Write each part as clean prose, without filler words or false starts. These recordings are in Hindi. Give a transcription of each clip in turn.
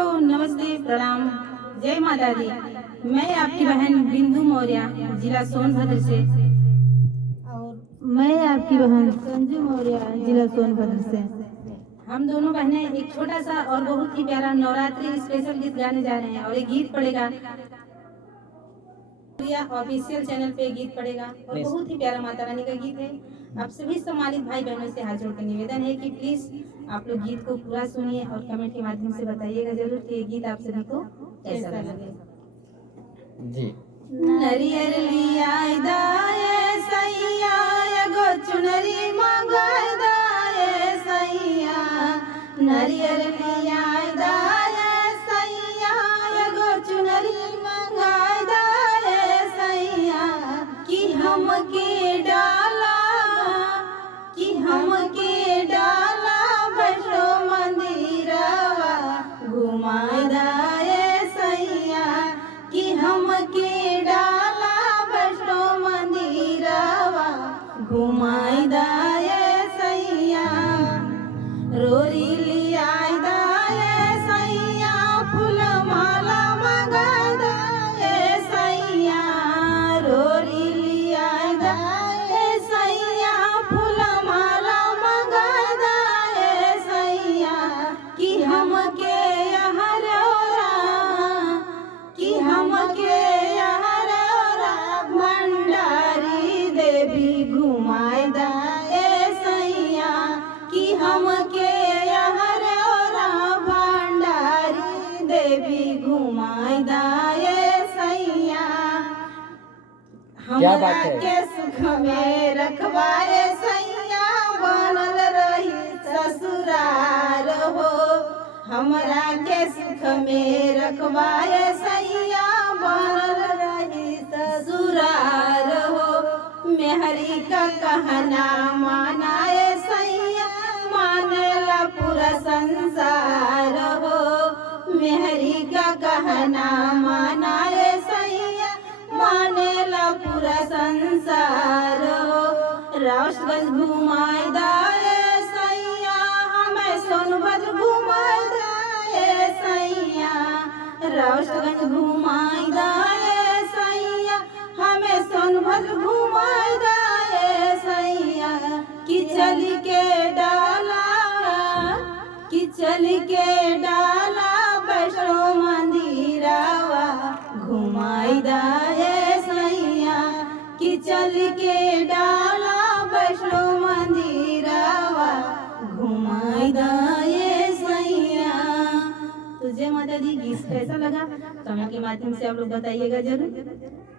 हेलो, नमस्ते, प्रणाम, जय माता दी। मैं आपकी बहन बिंदु मौर्य, जिला सोनभद्र से। और मैं आपकी बहन संजू मौर्य, जिला सोनभद्र से। हम दोनों बहनें एक छोटा सा और बहुत ही प्यारा नवरात्रि स्पेशल गीत गाने जा रहे हैं। और ये गीत पड़ेगा ऑफिशियल चैनल पे, गीत पड़ेगा और बहुत ही प्यारा माता रानी का गीत है। आप सभी सम्मानित भाई बहनों से हाथ जोड़ कर निवेदन है कि प्लीज आप लोग गीत को पूरा सुनिए और कमेंट के माध्यम से बताइएगा जरूर कि ये गीत आप सभी को कैसा लगे जी। नरियर लिया दाए सैया, एगो चुनरी मंगाए दाए सैया। नरियर लिया दाए सैया, एगो चुनरी मंगाए दाए सैया। कि हमके डाला, कि हमके डाला बैठो मंदिरवा, घुमाए दाए सैया। कि हमके डाला बैठो मंदिरवा, घुमाए दाए सैया। रोरी लिया दाए सैया, फूल माला मंगाए दाए सैया। रोरी लिया दाए सैया, फूल माला मंगाए दाए सैया। कि हमके यहाँ रोरा, कि हमके यहाँ रोरा भंडारी देवी घुमाए दाए सैया। कि हमके यहाँ रोरा भंडारी देवी घुमाए दाए सैया। क्या बात हमरा है। के सुख में रखवाए सैया, बनल रही ससुराल हो। हमरा के सुख में रखवाए सैया, बनल रही ससुराल हो। मेहरी का कहना मानाए सैया, मानेला पूरा संसार हो। मेहरी का कहना मानाए सैया, मानेला पूरा संसार हो। राष्ट्रगंज घुमाए दाए सैया, हमें सोनभद्र घुमाए दाए सैया। राष्ट्रगंज घुमाए दाए सैया, हमें सोनभद्र घुमाए दाए सैया। कि चल के डाला, कि चल के डाला बैष्णो मंदिरवा, घुमाए दाए सैया। कि चल के डाला बैष्णो मंदिरवा, घुमाए दाए सैया। तो जय माता दी, गीत कैसा लगा कमेंट के माध्यम से आप लोग बताइएगा जरूर।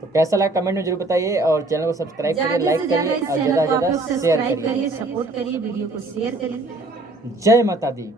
तो कैसा लगा कमेंट में जरूर बताइए और चैनल को सब्सक्राइब करिए, ज्यादा लाइक से ज्यादा करिए इस और चैनल ज़्यादा को आप ज़्यादा लोग शेयर सब्सक्राइब करिए। करिए, सपोर्ट करिए, वीडियो को शेयर करिए। जय माता दी।